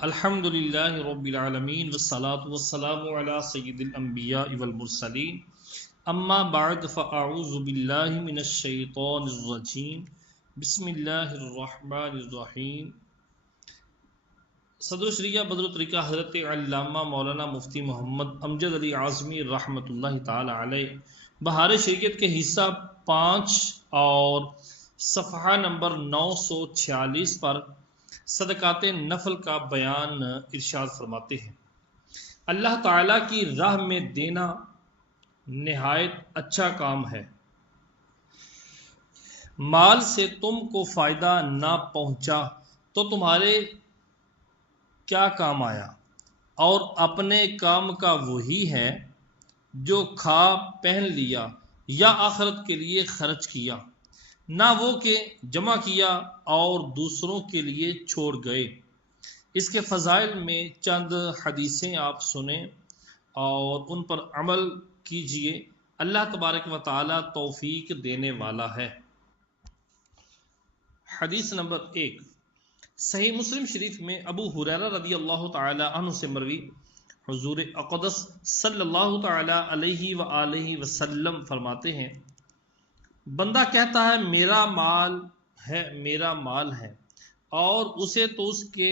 الحمد للہ رب العالمین والصلاة والسلام علی سید الانبیاء والمرسلین اما بعد فاعوذ باللہ من الشیطان الرجیم بسم اللہ الرحمن الرحیم۔ صدر شریعہ بدر الطریقہ حضرت علامہ مولانا مفتی محمد امجد علی اعظمی رحمۃ اللہ تعالی علیہ بہار شریعت کے حصہ 5 اور صفحہ نمبر 946 پر صدقات نفل کا بیان ارشاد فرماتے ہیں۔ اللہ تعالیٰ کی راہ میں دینا نہایت اچھا کام ہے۔ مال سے تم کو فائدہ نہ پہنچا تو تمہارے کیا کام آیا، اور اپنے کام کا وہی ہے جو کھا پہن لیا یا آخرت کے لیے خرچ کیا، نہ وہ کہ جمع کیا اور دوسروں کے لیے چھوڑ گئے۔ اس کے فضائل میں چند حدیثیں آپ سنیں اور ان پر عمل کیجئے۔ اللہ تبارک و تعالی توفیق دینے والا ہے۔ حدیث نمبر 1، صحیح مسلم شریف میں ابو ہریرہ رضی اللہ تعالی عنہ سے مروی، حضور اقدس صلی اللہ تعالی علیہ وآلہ وسلم فرماتے ہیں، بندہ کہتا ہے میرا مال ہے، اور اسے تو اس کے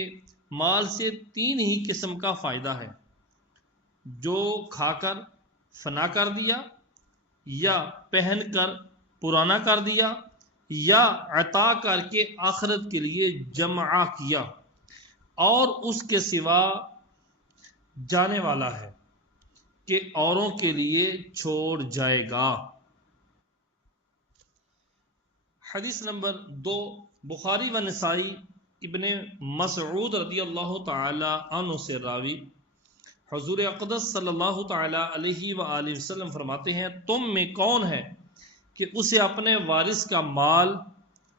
مال سے 3 ہی قسم کا فائدہ ہے، جو کھا کر فنا کر دیا، یا پہن کر پرانا کر دیا، یا عطا کر کے آخرت کے لیے جمع کیا، اور اس کے سوا جانے والا ہے کہ اوروں کے لیے چھوڑ جائے گا۔ حدیث نمبر 2، بخاری و نسائی ابن مسعود رضی اللہ تعالی عنہ سے راوی، حضور اقدس صلی اللہ تعالی علیہ وآلہ وسلم فرماتے ہیں، تم میں کون ہے کہ اسے اپنے وارث کا مال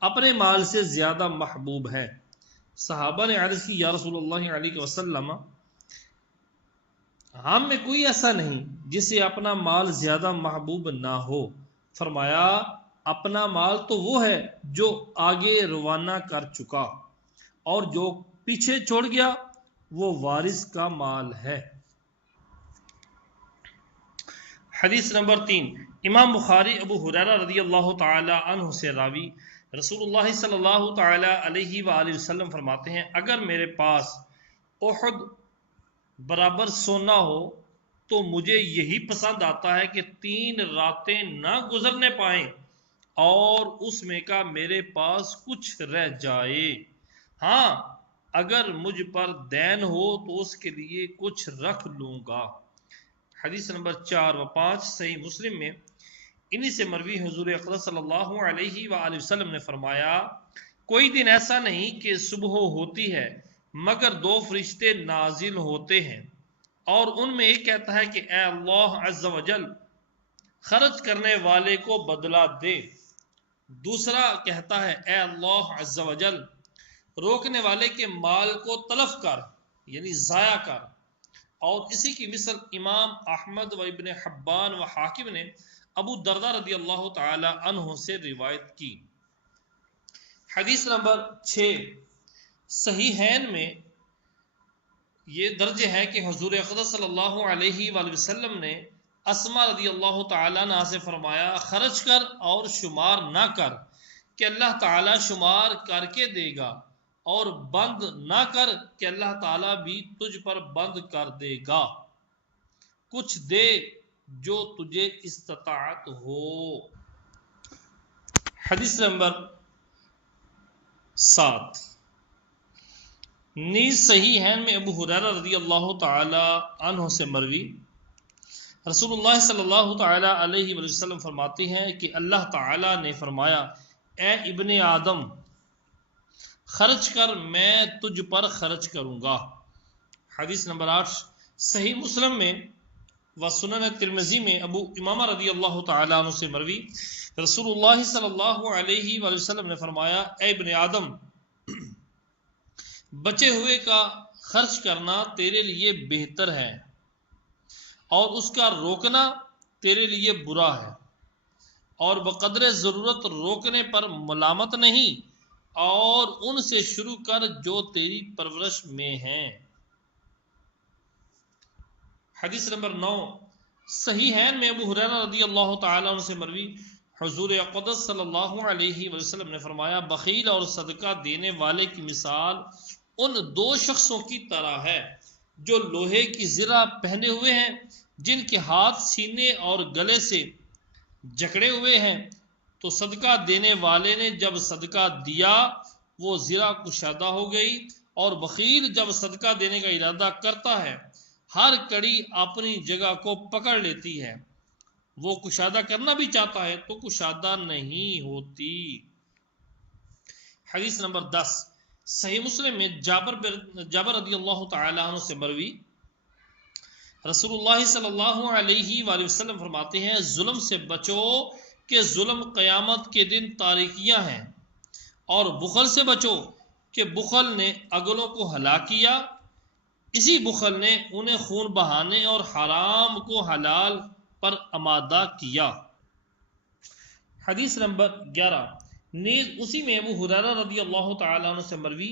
اپنے مال سے زیادہ محبوب ہے؟ صحابہ نے عرض کی، یا رسول اللہ علیہ وسلم، ہم میں کوئی ایسا نہیں جسے اپنا مال زیادہ محبوب نہ ہو۔ فرمایا، اپنا مال تو وہ ہے جو آگے روانہ کر چکا، اور جو پیچھے چھوڑ گیا وہ وارث کا مال ہے۔ حدیث نمبر 3، امام بخاری ابو ہریرہ رضی اللہ تعالی عنہ سے راوی، رسول اللہ صلی اللہ تعالی علیہ وآلہ وسلم فرماتے ہیں، اگر میرے پاس احد برابر سونا ہو تو مجھے یہی پسند آتا ہے کہ 3 راتیں نہ گزرنے پائیں اور اس میں کا میرے پاس کچھ رہ جائے۔ ہاں، اگر مجھ پر دین ہو تو اس کے لیے کچھ رکھ لوں گا۔ حدیث نمبر 4 و 5 صحیح مسلم میں انہی سے مروی، حضور اقدس صلی اللہ علیہ وآلہ وسلم نے فرمایا، کوئی دن ایسا نہیں کہ صبح ہوتی ہے مگر 2 فرشتے نازل ہوتے ہیں، اور ان میں ایک کہتا ہے کہ اے اللہ عز و جل، خرچ کرنے والے کو بدلہ دے۔ دوسرا کہتا ہے، اے اللہ عز و جل، روکنے والے کے مال کو تلف کر، یعنی ضائع کر۔ اور اسی کی مثل امام احمد و ابن حبان و حاکم نے ابو دردہ رضی اللہ تعالی عنہ سے روایت کی۔ حدیث نمبر 6، صحیحین میں یہ درج ہے کہ حضور اقدس صلی اللہ علیہ وآلہ وسلم نے اسما رضی اللہ تعالیٰ عنہ سے فرمایا، خرچ کر اور شمار نہ کر کہ اللہ تعالیٰ شمار کر کے دے گا، اور بند نہ کر کہ اللہ تعالیٰ بھی تجھ پر بند کر دے گا۔ کچھ دے جو تجھے استطاعت ہو۔ حدیث نمبر 7، نیز صحیحین میں ابو ہریرہ رضی اللہ تعالی عنہ سے مروی، رسول اللہ صلی اللہ تعالی علیہ وآلہ وسلم فرماتے ہیں کہ اللہ تعالی نے فرمایا، اے ابن آدم، خرچ کر، میں تجھ پر خرچ کروں گا۔ حدیث نمبر 8، صحیح مسلم میں و سنن ترمذی میں ابو امامہ رضی اللہ تعالی عنہ سے مروی، رسول اللہ صلی اللہ علیہ وآلہ وسلم نے فرمایا، اے ابن آدم، بچے ہوئے کا خرچ کرنا تیرے لیے بہتر ہے، اور اس کا روکنا تیرے لیے برا ہے، اور بقدر ضرورت روکنے پر ملامت نہیں، اور ان سے شروع کر جو تیری پرورش میں ہیں۔ حدیث نمبر 9 صحیحین میں ابو ہریرہ رضی اللہ تعالیٰ عنہ سے مروی حضور اقدس صلی اللہ علیہ وسلم نے فرمایا بخیل اور صدقہ دینے والے کی مثال ان دو شخصوں کی طرح ہے جو لوہے کی زرہ پہنے ہوئے ہیں جن کے ہاتھ سینے اور گلے سے جکڑے ہوئے ہیں، تو صدقہ دینے والے نے جب صدقہ دیا وہ زرہ کشادہ ہو گئی، اور بخیل جب صدقہ دینے کا ارادہ کرتا ہے ہر کڑی اپنی جگہ کو پکڑ لیتی ہے، وہ کشادہ کرنا بھی چاہتا ہے تو کشادہ نہیں ہوتی۔ حدیث نمبر 10 صحیح مسلم میں جابر رضی اللہ تعالی عنہ سے مروی رسول اللہ صلی اللہ علیہ وآلہ وسلم فرماتے ہیں ظلم سے بچو کہ ظلم قیامت کے دن تاریکیاں ہیں، اور بخل سے بچو کہ بخل نے اگلوں کو ہلاک کیا، اسی بخل نے انہیں خون بہانے اور حرام کو حلال پر آمادہ کیا۔ حدیث نمبر 11 نیز اسی میں ابو ہریرہ رضی اللہ تعالیٰ عنہ سے مروی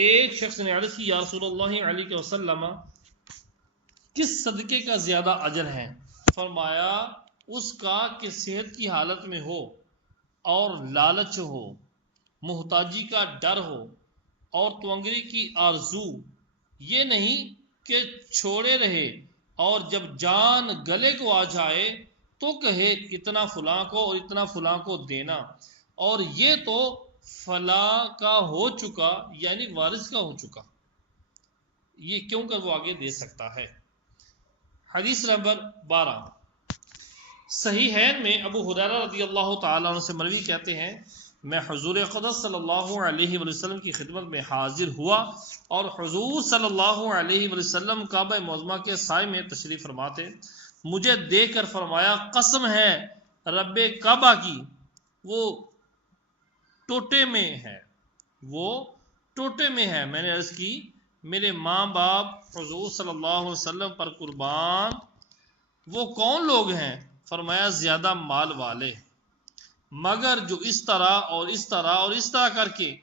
ایک شخص نے عرض کی یا رسول اللہ علیہ وسلم کس صدقے کا زیادہ اجر ہے؟ فرمایا اس کا کہ صحت کی حالت میں ہو اور لالچ ہو، محتاجی کا ڈر ہو اور توانگری کی آرزو، یہ نہیں کہ چھوڑے رہے اور جب جان گلے کو آ جائے تو کہے اتنا فلاں کو اور اتنا فلاں کو دینا، اور یہ تو فلاں کا ہو چکا یعنی وارث کا ہو چکا، یہ کیوں کر وہ آگے دے سکتا ہے۔ حدیث نمبر 12 صحیحین میں ابو ہریرہ رضی اللہ تعالیٰ عنہ سے مروی کہتے ہیں میں حضور اقدس صلی اللہ علیہ وسلم کی خدمت میں حاضر ہوا اور حضور صلی اللہ علیہ وسلم کعبہ معظمہ کے سائے میں تشریف فرما تھے، مجھے دیکھ کر فرمایا قسم ہے رب کعبہ کی وہ ٹوٹے میں ہے، وہ ٹوٹے میں ہے۔ میں نے عرض کی میرے ماں باپ حضور صلی اللہ علیہ وسلم پر قربان، وہ کون لوگ ہیں؟ فرمایا زیادہ مال والے، مگر جو اس طرح اور اس طرح اور اس طرح کر کے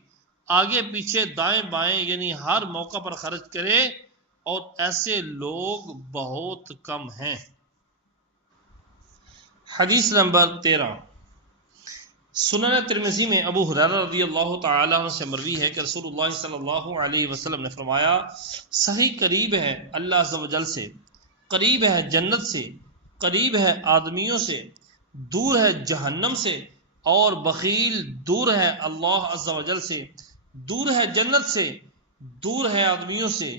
آگے پیچھے دائیں بائیں یعنی ہر موقع پر خرچ کرے، اور ایسے لوگ بہت کم ہیں۔ حدیث نمبر 13 سنن ترمذی میں ابو ہریرہ رضی اللہ تعالی عنہ سے مروی ہے کہ رسول اللہ صلی اللہ علیہ وسلم نے فرمایا صحیح قریب ہے اللہ عز و جل سے، قریب ہے جنت سے، قریب ہے آدمیوں سے، دور ہے جہنم سے، اور بخیل دور ہے اللہ عز و جل سے، دور ہے جنت سے، دور ہے آدمیوں سے،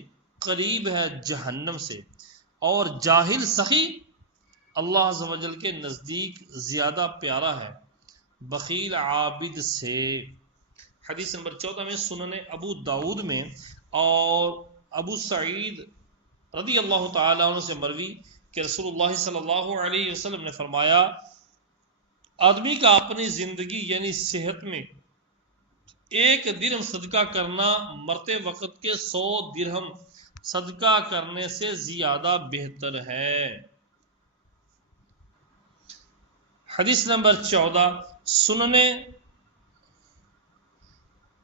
قریب ہے جہنم سے، اور جاہل سخی اللہ عز و جل کے نزدیک زیادہ پیارا ہے بخیل عابد سے۔ حدیث نمبر 14 میں سنن ابو داود میں اور ابو سعید رضی اللہ تعالی عنہ سے مروی کہ رسول اللہ صلی اللہ علیہ وسلم نے فرمایا آدمی کا اپنی زندگی یعنی صحت میں 1 درہم صدقہ کرنا مرتے وقت کے 100 درہم صدقہ کرنے سے زیادہ بہتر ہے۔ حدیث نمبر 14 سنن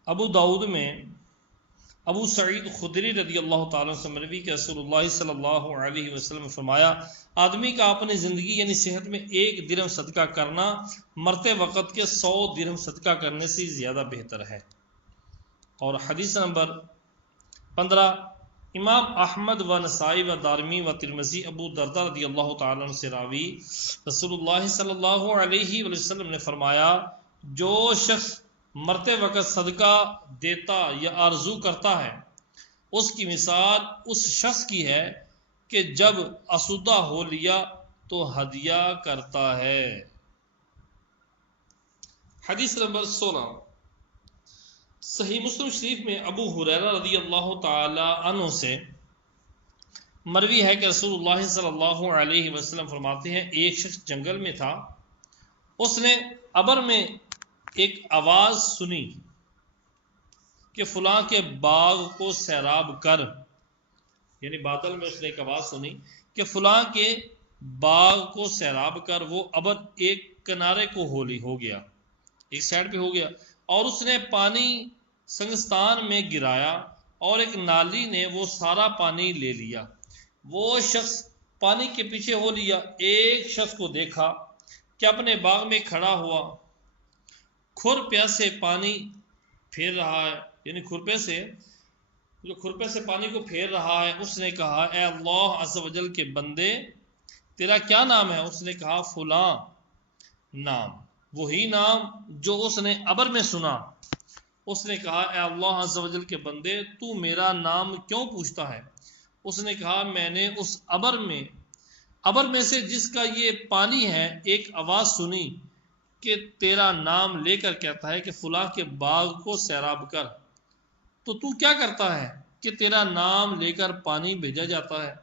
ابو داود میں ابو سعید خدری رضی اللہ تعالیٰ سے مروی کہ رسول اللہ صلی اللہ علیہ وسلم نے فرمایا آدمی کا اپنی زندگی یعنی صحت میں 1 درہم صدقہ کرنا مرتے وقت کے 100 درہم صدقہ کرنے سے زیادہ بہتر ہے۔ اور حدیث نمبر 15 امام احمد و نسائی و دارمی و ترمذی ابو دردہ رضی اللہ تعالیٰ عنہ سے راوی رسول اللہ صلی اللہ علیہ وسلم نے فرمایا جو شخص مرتے وقت صدقہ دیتا یا آرزو کرتا ہے اس کی مثال اس شخص کی ہے کہ جب آسودہ ہو لیا تو ہدیہ کرتا ہے۔ حدیث نمبر 16 صحیح مسلم شریف میں ابو ہریرہ رضی اللہ تعالی عنہ سے مروی ہے کہ رسول اللہ صلی اللہ علیہ وسلم فرماتے ہیں ایک شخص جنگل میں تھا، اس نے ابر میں ایک آواز سنی کہ فلاں کے باغ کو سیراب کر، یعنی بادل میں اس نے ایک آواز سنی کہ فلاں کے باغ کو سیراب کر، وہ ابر ایک کنارے کو ہو گیا، ایک سائڈ پہ ہو گیا، اور اس نے پانی سنگستان میں گرایا اور ایک نالی نے وہ سارا پانی لے لیا۔ وہ شخص پانی کے پیچھے ہو لیا۔ ایک شخص کو دیکھا کہ اپنے باغ میں کھڑا ہوا کھرپے سے پانی پھیر رہا ہے، یعنی کھرپے سے پانی کو پھیر رہا ہے۔ اس نے کہا اے اللہ عز و جل کے بندے تیرا کیا نام ہے؟ اس نے کہا فلاں نام، وہی نام جو اس نے ابر میں سنا۔ اس نے کہا اے اللہ عز و جل کے بندے تو میرا نام کیوں پوچھتا ہے؟ اس نے کہا میں نے اس ابر میں سے جس کا یہ پانی ہے ایک آواز سنی کہ تیرا نام لے کر کہتا ہے کہ فلاں کے باغ کو سیراب کر، تو کیا کرتا ہے کہ تیرا نام لے کر پانی بھیجا جاتا ہے؟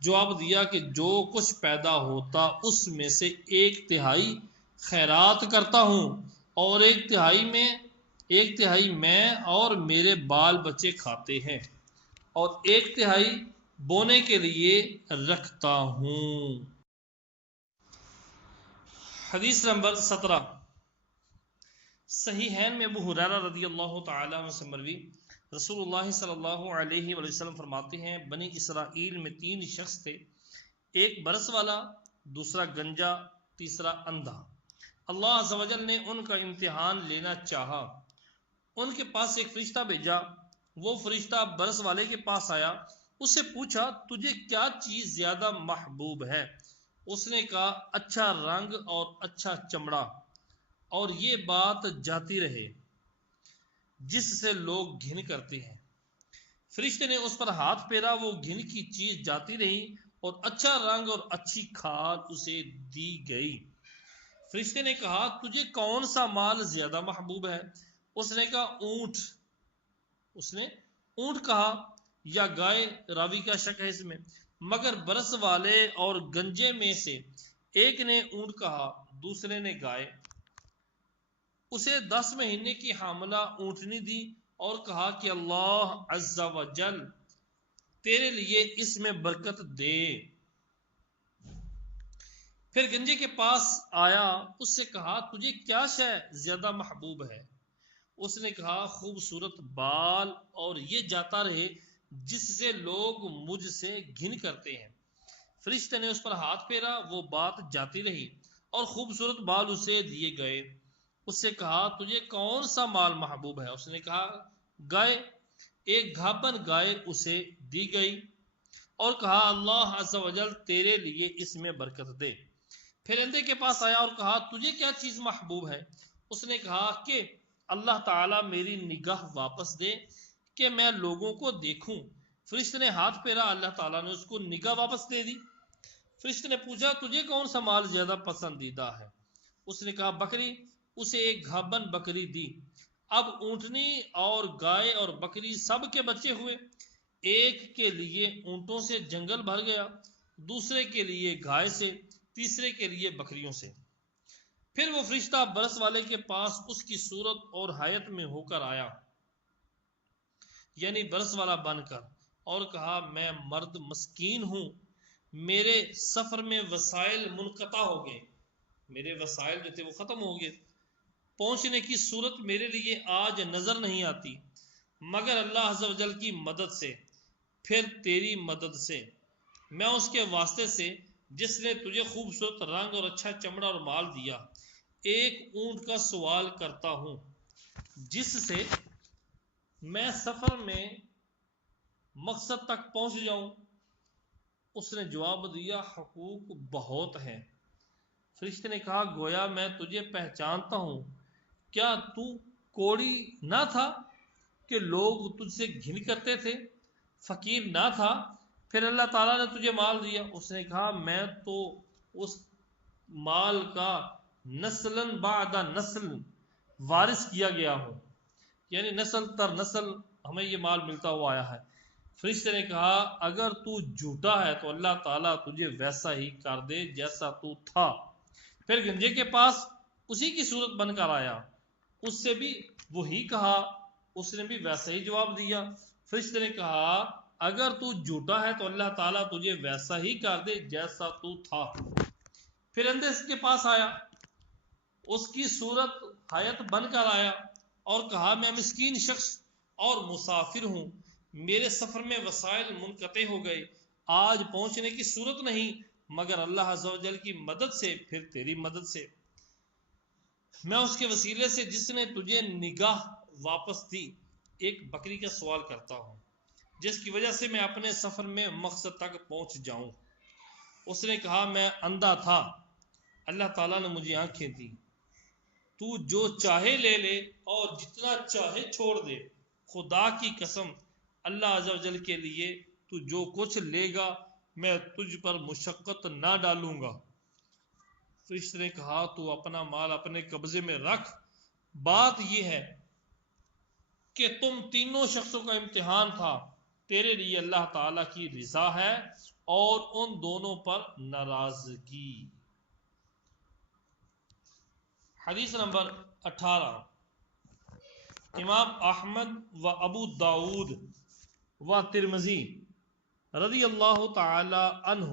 جواب دیا کہ جو کچھ پیدا ہوتا اس میں سے 1/3 خیرات کرتا ہوں اور 1/3 میں اور میرے بال بچے کھاتے ہیں اور 1/3 بونے کے لیے رکھتا ہوں۔ حدیث نمبر 17 صحیحین میں ابو ہریرہ رضی اللہ تعالی عنہ سے مروی رسول اللہ صلی اللہ علیہ وآلہ وسلم فرماتے ہیں بنی اسرائیل میں 3 شخص تھے، ایک برس والا، دوسرا گنجا، تیسرا اندھا۔ اللہ عز و جل نے ان کا امتحان لینا چاہا، ان کے پاس ایک فرشتہ بھیجا۔ وہ فرشتہ برس والے کے پاس آیا، اس سے پوچھا تجھے کیا چیز زیادہ محبوب ہے؟ اس نے کہا اچھا رنگ اور اچھا چمڑا، اور یہ بات جاتی رہے جس سے لوگ گھن کرتے ہیں۔ فرشتے نے اس پر ہاتھ پھیرا، وہ گھن کی چیز جاتی رہی اور اچھا رنگ اور اچھی کھال اسے دی گئی۔ فرشتے نے کہا تجھے کون سا مال زیادہ محبوب ہے؟ اس نے کہا اونٹ۔ اس نے اونٹ کہا یا گائے، راوی کا شک ہے اس میں، مگر برس والے اور گنجے میں سے ایک نے اونٹ کہا، دوسرے نے گائے۔ اسے 10 مہینے کی حاملہ اونٹنی دی اور کہا کہ اللہ عز و جل تیرے لیے اس میں برکت دے۔ پھر گنجے کے پاس آیا، اس سے کہا تجھے کیا شے زیادہ محبوب ہے؟ اس نے کہا خوبصورت بال اور یہ جاتا رہے جس سے لوگ مجھ سے گھن کرتے ہیں۔ فرشتے نے اس پر ہاتھ پھیرا، وہ بات جاتی رہی اور خوبصورت بال اسے دیے گئے۔ اس سے کہا تجھے کون سا مال محبوب ہے؟ اس نے کہا گائے۔ ایک گھابن گائے اسے دی گئی اور کہا اللہ عز و جل تیرے لیے اس میں برکت دے۔ پھر اندھے کے پاس آیا اور کہا تجھے کیا چیز محبوب ہے؟ اس نے کہا کہ اللہ تعالیٰ میری نگاہ واپس دے کہ میں لوگوں کو دیکھوں۔ فرشتے نے ہاتھ پھیرا، اللہ تعالیٰ نے اس کو نگاہ واپس دے دی۔ فرشتے نے پوچھا تجھے کون سا مال زیادہ پسندیدہ ہے؟ اس نے کہا بکری۔ اسے ایک گھابن بکری دی۔ اب اونٹنی اور گائے اور بکری سب کے بچے ہوئے۔ ایک کے لیے اونٹوں سے جنگل بھر گیا، دوسرے کے لیے گائے سے، تیسرے کے لیے بکریوں سے۔ پھر وہ فرشتہ برس والے کے پاس اس کی صورت اور حیت میں ہو کر آیا، یعنی برس والا بن کر، اور کہا میں مرد مسکین ہوں، میرے سفر میں وسائل منقطع ہو گئے، میرے وسائل جو تھے وہ ختم ہو گئے، پہنچنے کی صورت میرے لیے آج نظر نہیں آتی مگر اللہ عز و جل کی مدد سے، پھر تیری مدد سے، میں اس کے واسطے سے جس نے تجھے خوبصورت رنگ اور اچھا چمڑا اور مال دیا، ایک اونٹ کا سوال کرتا ہوں جس سے میں سفر میں مقصد تک پہنچ جاؤں۔ اس نے جواب دیا حقوق بہت ہیں۔ فرشتے نے کہا گویا میں تجھے پہچانتا ہوں، کیا تو کوڑی نہ تھا کہ لوگ تجھ سے گھن کرتے تھے، فقیر نہ تھا پھر اللہ تعالیٰ نے تجھے مال دیا؟ اس نے کہا میں تو اس مال کا نسلاً بعد نسل وارث کیا گیا ہوں، یعنی نسل تر نسل ہمیں یہ مال ملتا ہوا آیا ہے۔ فرشتے نے کہا اگر تو جھوٹا ہے تو اللہ تعالیٰ تجھے ویسا ہی کر دے جیسا تو تھا۔ پھر گنجے کے پاس اسی کی صورت بن کر آیا، اس سے بھی وہی کہا، اس نے بھی ویسا ہی جواب دیا۔ فرشتے نے کہا اگر تو جھوٹا ہے تو اللہ تعالیٰ تجھے ویسا ہی کر دے جیسا تو تھا۔ پھر اندھے اس کے پاس آیا، اس کی صورت حیت بن کر آیا، اور کہا میں مسکین شخص اور مسافر ہوں، میرے سفر میں وسائل منقطع ہو گئے، آج پہنچنے کی صورت نہیں مگر اللہ عز و جل کی مدد سے، پھر تیری مدد سے۔ میں اس کے وسیلے سے جس نے تجھے نگاہ واپس دی ایک بکری کا سوال کرتا ہوں، جس کی وجہ سے میں اپنے سفر میں مقصد تک پہنچ جاؤں۔ اس نے کہا میں اندھا تھا، اللہ تعالیٰ نے مجھے آنکھیں دی، تو جو چاہے لے لے اور جتنا چاہے چھوڑ دے، خدا کی قسم اللہ عز و جل کے لیے تو جو کچھ لے گا میں تجھ پر مشقت نہ ڈالوں گا۔ فرشتے نے کہا تو اپنا مال اپنے قبضے میں رکھ، بات یہ ہے کہ تم تینوں شخصوں کا امتحان تھا، تیرے لیے اللہ تعالیٰ کی رضا ہے اور ان دونوں پر ناراضگی۔ حدیث نمبر 18، امام احمد و ابو داود و ترمذی رضی اللہ تعالی عنہ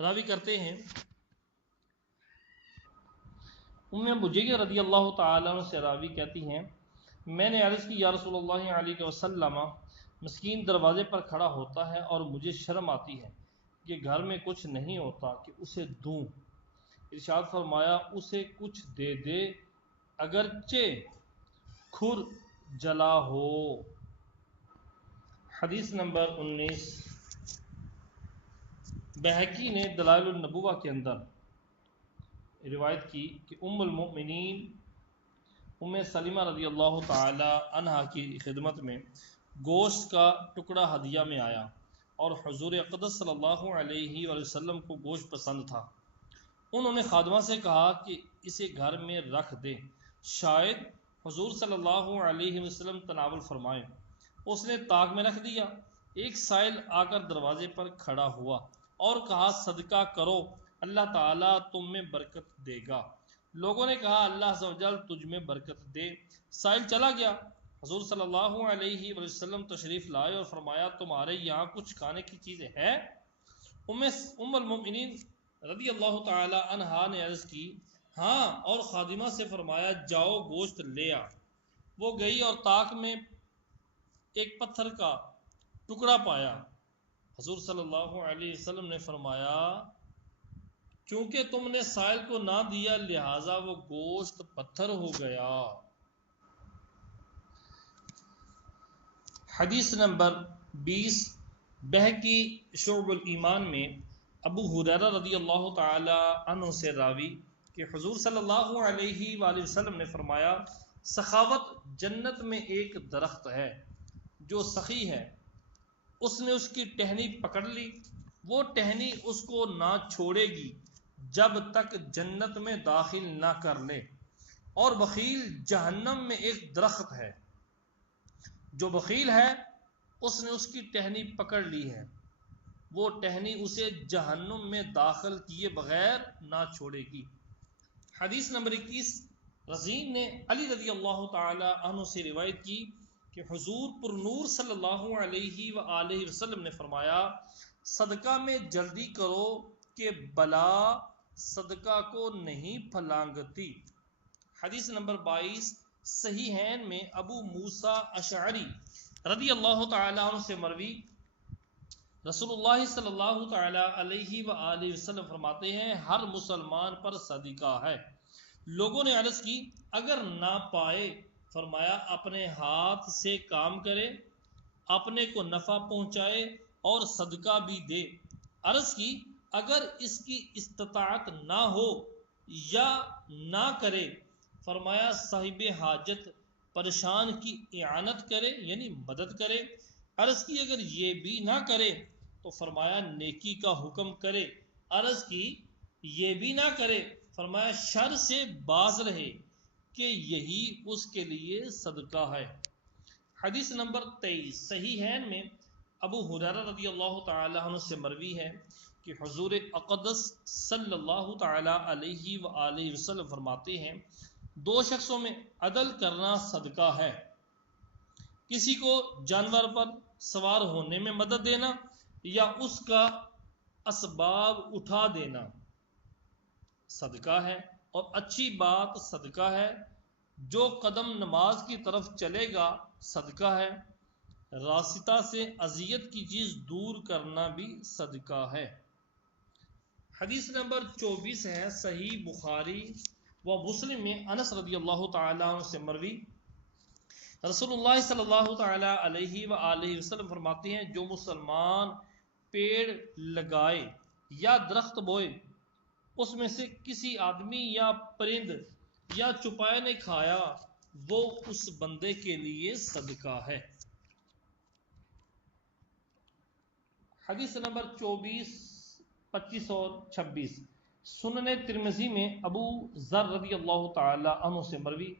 راوی کرتے ہیں، ام بجیہ رضی اللہ تعالی عنہ سے راوی کہتی ہیں میں نے عرض کی یا رسول اللہ علیہ وسلم، مسکین دروازے پر کھڑا ہوتا ہے اور مجھے شرم آتی ہے کہ گھر میں کچھ نہیں ہوتا کہ اسے دوں۔ ارشاد فرمایا اسے کچھ دے دے اگرچہ کھر جلا ہو۔ حدیث نمبر 19، بہقی نے دلائل النبوہ کے اندر روایت کی کہ ام المؤمنین ام سلمہ رضی اللہ تعالی عنہا کی خدمت میں گوشت کا ٹکڑا ہدیہ میں آیا اور حضور اقدس صلی اللہ علیہ وآلہ وسلم کو گوشت پسند تھا۔ انہوں نے خادمہ سے کہا کہ اسے گھر میں رکھ دے، شاید حضور صلی اللہ علیہ وسلم تناول فرمائیں۔ اس نے طاق میں رکھ دیا۔ ایک سائل آ کر دروازے پر کھڑا ہوا اور کہا صدقہ کرو، اللہ تعالیٰ تم میں برکت دے گا۔ لوگوں نے کہا اللہ عز و جل تجھ میں برکت دے۔ سائل چلا گیا۔ حضور صلی اللہ علیہ وسلم تشریف لائے اور فرمایا تمہارے یہاں کچھ کھانے کی چیزیں ہیں؟ ام المؤمنین رضی اللہ تعالی عنہا نے عرض کی ہاں، اور خادمہ سے فرمایا جاؤ گوشت لے آ۔ وہ گئی اور طاق میں ایک پتھر کا ٹکڑا پایا۔ حضور صلی اللہ علیہ وسلم نے فرمایا چونکہ تم نے سائل کو نہ دیا لہذا وہ گوشت پتھر ہو گیا۔ حدیث نمبر 20، بہقی شعب الایمان میں ابو ہریرہ رضی اللہ تعالی عنہ سے راوی کہ حضور صلی اللہ علیہ وآلہ وسلم نے فرمایا سخاوت جنت میں ایک درخت ہے، جو سخی ہے، اس نے اس کی ٹہنی پکڑ لی، وہ ٹہنی اس کو نہ چھوڑے گی جب تک جنت میں داخل نہ کر لے۔ اور بخیل جہنم میں ایک درخت ہے، جو بخیل ہے اس نے اس کی ٹہنی پکڑ لی ہے، وہ ٹہنی اسے جہنم میں داخل کیے بغیر نہ چھوڑے گی۔ حدیث نمبر 21، رزین نے علی رضی اللہ تعالی عنہ سے روایت کی کہ حضور پر نور صلی اللہ علیہ وآلہ وسلم نے فرمایا صدقہ میں جلدی کرو کہ بلا صدقہ کو نہیں پھلانگتی۔ حدیث نمبر 22، صحیحین میں ابو موسیٰ اشعری رضی اللہ تعالی عنہ سے مروی رسول اللہ صلی اللہ تعالی علیہ وآلہ وسلم فرماتے ہیں ہر مسلمان پر صدقہ ہے۔ لوگوں نے عرض کی اگر نہ پائے؟ فرمایا اپنے ہاتھ سے کام کرے، اپنے کو نفع پہنچائے اور صدقہ بھی دے۔ عرض کی اگر اس کی استطاعت نہ ہو یا نہ کرے؟ فرمایا صاحب حاجت پریشان کی اعانت کرے یعنی مدد کرے۔ عرض کی اگر یہ بھی نہ کرے تو فرمایا نیکی کا حکم کرے۔ عرض کی یہ بھی نہ کرے؟ فرمایا شر سے باز رہے کہ یہی اس کے لیے صدقہ ہے۔ حدیث نمبر 23، صحیحین میں ابو ہریرہ رضی اللہ تعالی عنہ سے مروی ہے کہ حضور اقدس صلی اللہ تعالی علیہ وآلہ وسلم فرماتے ہیں دو شخصوں میں عدل کرنا صدقہ ہے، کسی کو جانور پر سوار ہونے میں مدد دینا یا اس کا اسباب اٹھا دینا صدقہ ہے، اور اچھی بات صدقہ ہے جو قدم نماز کی طرف چلے گا صدقہ ہے، راستہ سے اذیت کی چیز دور کرنا بھی صدقہ ہے۔ حدیث نمبر 24 ہے صحیح بخاری و مسلم میں انس رضی اللہ تعالیٰ عنہ سے مروی، رسول اللہ صلی اللہ تعالیٰ علیہ وآلہ وسلم فرماتے ہیں جو مسلمان پیڑ لگائے یا درخت بوئے، اس میں سے کسی آدمی یا پرند یا چپائے نے کھایا، وہ اس بندے کے لیے صدقہ ہے۔ حدیث نمبر 24، 25 اور 26 سنن ترمذی میں ابو ذر رضی اللہ تعالی عنہ سے مروی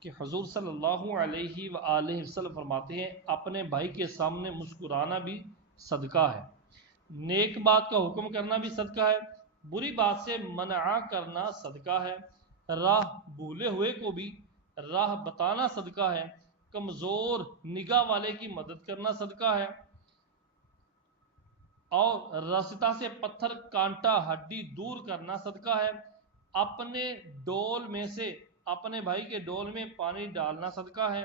کہ حضور صلی اللہ علیہ وآلہ وسلم فرماتے ہیں اپنے بھائی کے سامنے مسکرانا بھی صدقہ ہے، نیک بات کا حکم کرنا بھی صدقہ ہے، بری بات سے منع کرنا صدقہ ہے، راہ بھولے ہوئے کو بھی راہ بتانا صدقہ ہے، کمزور نگاہ والے کی مدد کرنا صدقہ ہے، اور راستہ سے پتھر کانٹا ہڈی دور کرنا صدقہ ہے، اپنے ڈول میں سے اپنے بھائی کے ڈول میں پانی ڈالنا صدقہ ہے۔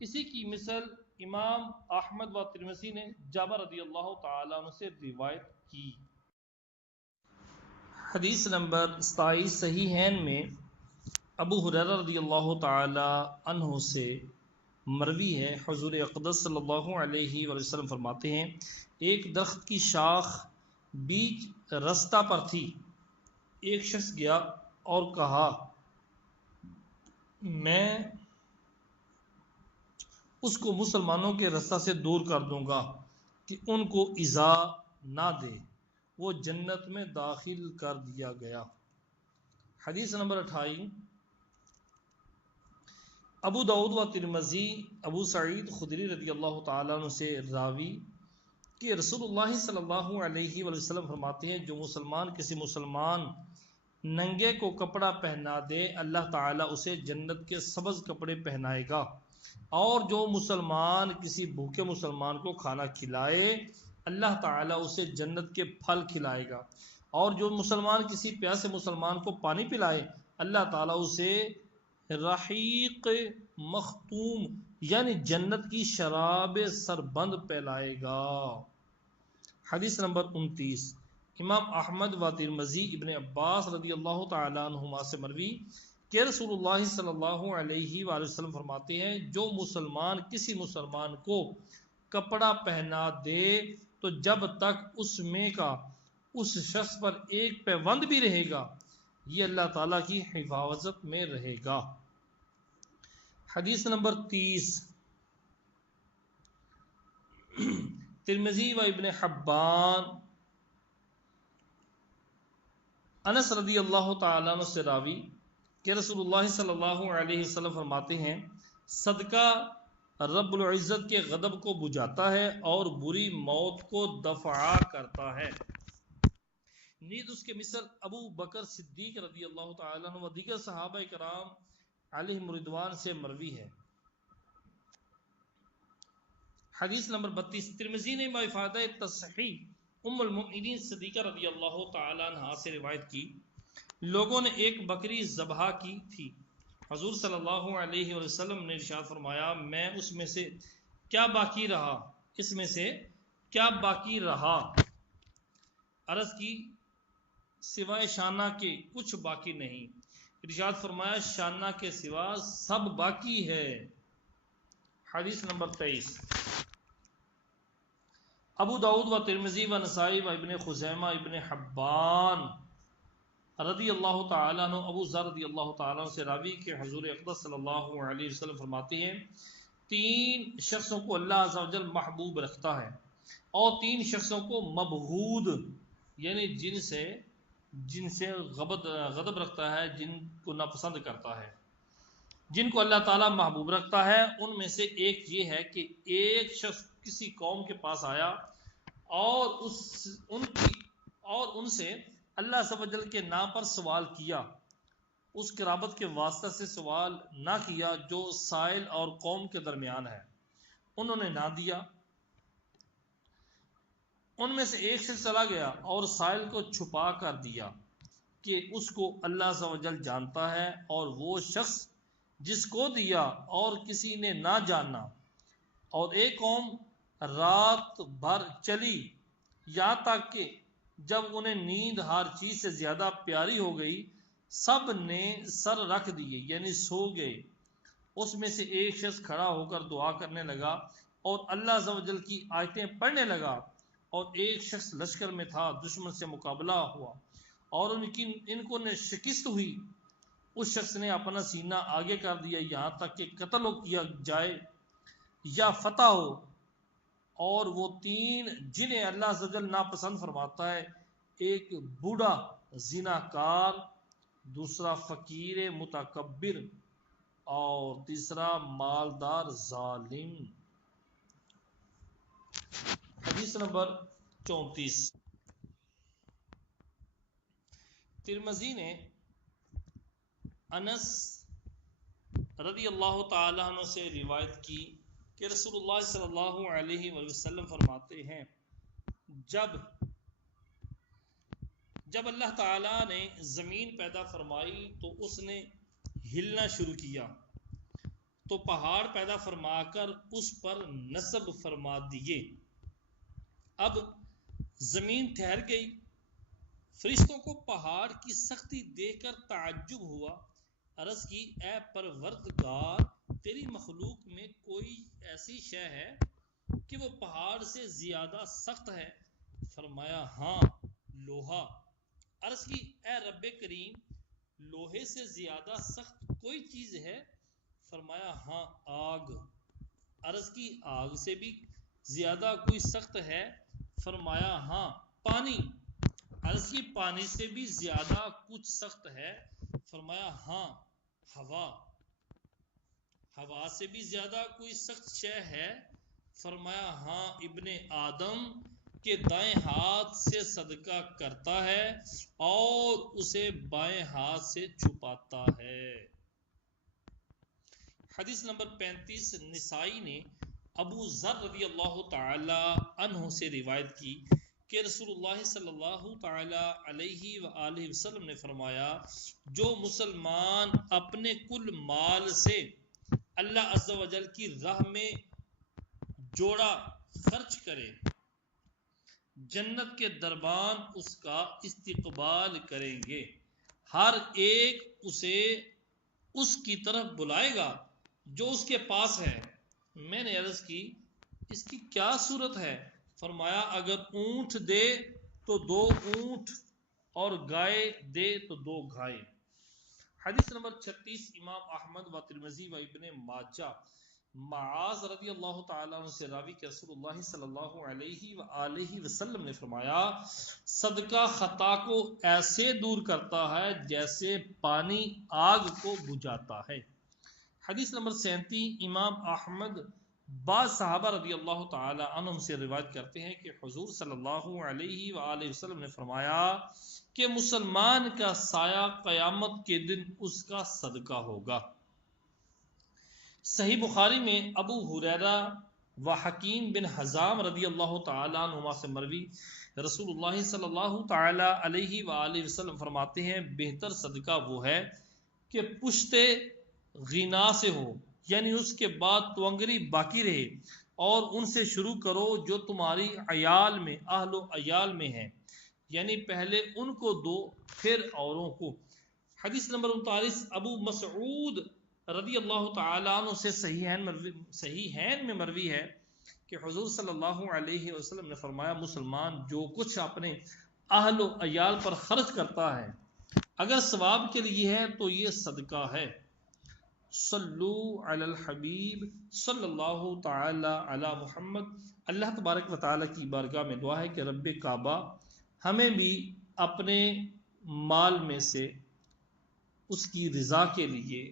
اسی کی مثل امام احمد و ترمذی نے جابر رضی اللہ تعالیٰ عنہ سے روایت کی۔ حدیث نمبر 27 صحیحین میں ابو ہریرہ رضی اللہ تعالی عنہ سے مروی ہے، حضور اقدس صلی اللہ علیہ وآلہ وسلم فرماتے ہیں ایک درخت کی شاخ بیچ رستہ پر تھی، ایک شخص گیا اور کہا میں اس کو مسلمانوں کے رستہ سے دور کر دوں گا کہ ان کو ایذا نہ دے، وہ جنت میں داخل کر دیا گیا۔ حدیث نمبر 28 ابو داؤد و ترمذی ابو سعید خدری رضی اللہ تعالیٰ عنہ سے راوی کہ رسول اللہ صلی اللہ علیہ وآلہ وسلم فرماتے ہیں جو مسلمان کسی مسلمان ننگے کو کپڑا پہنا دے اللہ تعالیٰ اسے جنت کے سبز کپڑے پہنائے گا، اور جو مسلمان کسی بھوکے مسلمان کو کھانا کھلائے اللہ تعالیٰ اسے جنت کے پھل کھلائے گا، اور جو مسلمان کسی پیاسے مسلمان کو پانی پلائے اللہ تعالیٰ اسے رحیق مختوم یعنی جنت کی شراب سربند پلائے گا۔ حدیث نمبر 29 امام احمد و ترمذی ابن عباس رضی اللہ تعالی عنہما سے مروی کہ رسول اللہ صلی اللہ علیہ وآلہ وسلم فرماتے ہیں جو مسلمان کسی مسلمان کو کپڑا پہنا دے تو جب تک اس میں کا اس شخص پر ایک پیوند بھی رہے گا یہ اللہ تعالیٰ کی حفاظت میں رہے گا۔ حدیث نمبر 30 ترمذی و ابن حبان انس رضی اللہ تعالیٰ عنہ سے راوی کہ رسول اللہ صلی اللہ علیہ وسلم فرماتے ہیں صدقہ رب العزت کے غضب کو بجھاتا ہے اور بری موت کو دفع کرتا ہے۔ نیز اس کے مثل ابو بکر صدیق رضی اللہ تعالیٰ عنہ و دیگر صحابہ کرام علیہم رضوان سے مروی ہے۔ حدیث نمبر 32 ترمذی نے بافادہ تصحیح ام المؤمنین صدیقہ رضی اللہ تعالی عنہا سے روایت کی لوگوں نے ایک بکری ذبح کی تھی، حضور صلی اللہ علیہ وسلم نے ارشاد فرمایا میں اس میں سے کیا باقی رہا عرض کی سوائے شانہ کے کچھ باقی نہیں، ارشاد فرمایا شانہ کے سوا سب باقی ہے۔ حدیث نمبر 23 ابو داؤد و ترمذی و نسائی و ابن خزیمہ ابن حبان رضی اللہ تعالیٰ عنہ ابو ذر رضی اللہ تعالیٰ عنہ سے راوی کہ حضور اقدس صلی اللہ علیہ وسلم فرماتے ہیں 3 شخصوں کو اللہ عز و جل محبوب رکھتا ہے اور 3 شخصوں کو مبغوض یعنی جن سے غضب رکھتا ہے، جن کو ناپسند کرتا ہے۔ جن کو اللہ تعالیٰ محبوب رکھتا ہے ان میں سے ایک یہ ہے کہ ایک شخص کسی قوم کے پاس آیا اور ان سے اللہ عز و جل کے نام پر سوال کیا، اس قرابت کے واسطہ سے سوال نہ کیا جو سائل اور قوم کے درمیان ہے، انہوں نے نہ دیا۔ ان میں سے ایک شخص چلا گیا اور سائل کو چھپا کر دیا کہ اس کو اللہ عز و جل جانتا ہے، اور وہ شخص جس کو دیا اور کسی نے نہ جانا، اور ایک قوم رات بھر چلی یہاں تک کہ جب انہیں نیند ہر چیز سے زیادہ پیاری ہو گئی، سب نے سر رکھ دیے یعنی سو گئے۔ اس میں سے ایک شخص کھڑا ہو کر دعا کرنے لگا اور اللہ عز و جل کی آیتیں پڑھنے لگا، اور ایک شخص لشکر میں تھا، دشمن سے مقابلہ ہوا اور ان کو نے شکست ہوئی۔ اس شخص نے اپنا سینہ آگے کر دیا یہاں تک کہ قتل کیا جائے یا فتح ہو، اور وہ تین جنہیں اللہ عز و جل ناپسند فرماتا ہے، ایک بوڑھا زناکار، دوسرا فقیر متکبر، اور تیسرا مالدار ظالم۔ حدیث نمبر 34، ترمذی نے انس رضی اللہ تعالی عنہ سے روایت کی کہ رسول اللہ صلی اللہ علیہ وسلم فرماتے ہیں، جب اللہ تعالی نے زمین پیدا فرمائی تو اس نے ہلنا شروع کیا، تو پہاڑ پیدا فرما کر اس پر نصب فرما دیے۔ اب زمین ٹھہر گئی، فرشتوں کو پہاڑ کی سختی دیکھ کر تعجب ہوا، عرض کی اے پروردگار، تیری مخلوق میں کوئی ایسی شے ہے کہ وہ پہاڑ سے زیادہ سخت ہے؟ فرمایا ہاں، لوہا۔ عرض کی اے رب کریم، لوہے سے زیادہ سخت کوئی چیز ہے؟ فرمایا ہاں، آگ۔ عرض کی آگ سے بھی زیادہ کوئی سخت ہے؟ فرمایا ہاں، پانی۔ عرض کی پانی سے بھی زیادہ کچھ سخت ہے؟ فرمایا ہاں، ہوا۔ ہوا سے بھی زیادہ کوئی سخت شے ہے؟ فرمایا ہاں، ابن آدم کے دائیں ہاتھ سے صدقہ کرتا ہے اور اسے بائیں ہاتھ سے چھپاتا ہے۔ حدیث نمبر 35، نسائی نے ابو ذر رضی اللہ تعالی عنہ سے روایت کی کہ رسول اللہ صلی اللہ تعالی علیہ وآلہ وسلم نے فرمایا، جو مسلمان اپنے کل مال سے اللہ عز و جل کی راہ میں جوڑا خرچ کرے، جنت کے دربان اس کا استقبال کریں گے، ہر ایک اسے اس کی طرف بلائے گا جو اس کے پاس ہے۔ میں نے عرض کی اس کی کیا صورت ہے؟ فرمایا اگر اونٹ دے تو 2 اونٹ اور گائے دے تو 2 گائے۔ حدیث نمبر 36، امام احمد و ترمذی و ابن ماجہ معاذ رضی اللہ تعالیٰ عنہ سے راوی کہ رسول اللہ صلی اللہ علیہ وآلہ وسلم نے فرمایا، صدقہ خطا کو ایسے دور کرتا ہے جیسے پانی آگ کو بجھاتا ہے۔ حدیث نمبر 37، امام احمد بعض صحابہ رضی اللہ تعالی عنہم سے روایت کرتے ہیں کہ حضور صلی اللہ علیہ وآلہ وسلم نے فرمایا کہ مسلمان کا سایہ قیامت کے دن اس کا صدقہ ہوگا۔ صحیح بخاری میں ابو ہریرہ و حکیم بن حزام رضی اللہ تعالی عنہما سے مروی رسول اللہ صلی اللہ تعالی علیہ وآلہ وسلم فرماتے ہیں، بہتر صدقہ وہ ہے کہ پشت غنا سے ہو، یعنی اس کے بعد توانگری باقی رہے، اور ان سے شروع کرو جو تمہاری عیال میں اہل و عیال میں ہیں، یعنی پہلے ان کو دو پھر اوروں کو۔ حدیث نمبر 39، ابو مسعود رضی اللہ تعالیٰ عنہ سے صحیحین میں مروی ہے کہ حضور صلی اللہ علیہ وسلم نے فرمایا، مسلمان جو کچھ اپنے اہل و عیال پر خرچ کرتا ہے اگر ثواب کے لیے ہے تو یہ صدقہ ہے۔ صلو علی الحبیب صلی اللہ تعالی علی محمد۔ اللہ تبارک و تعالی کی بارگاہ میں دعا ہے کہ رب کعبہ ہمیں بھی اپنے مال میں سے اس کی رضا کے لیے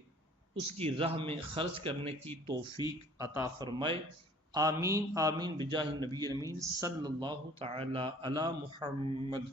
اس کی راہ میں خرچ کرنے کی توفیق عطا فرمائے، آمین آمین بجاہ نبی امین صلی اللہ تعالی علی محمد۔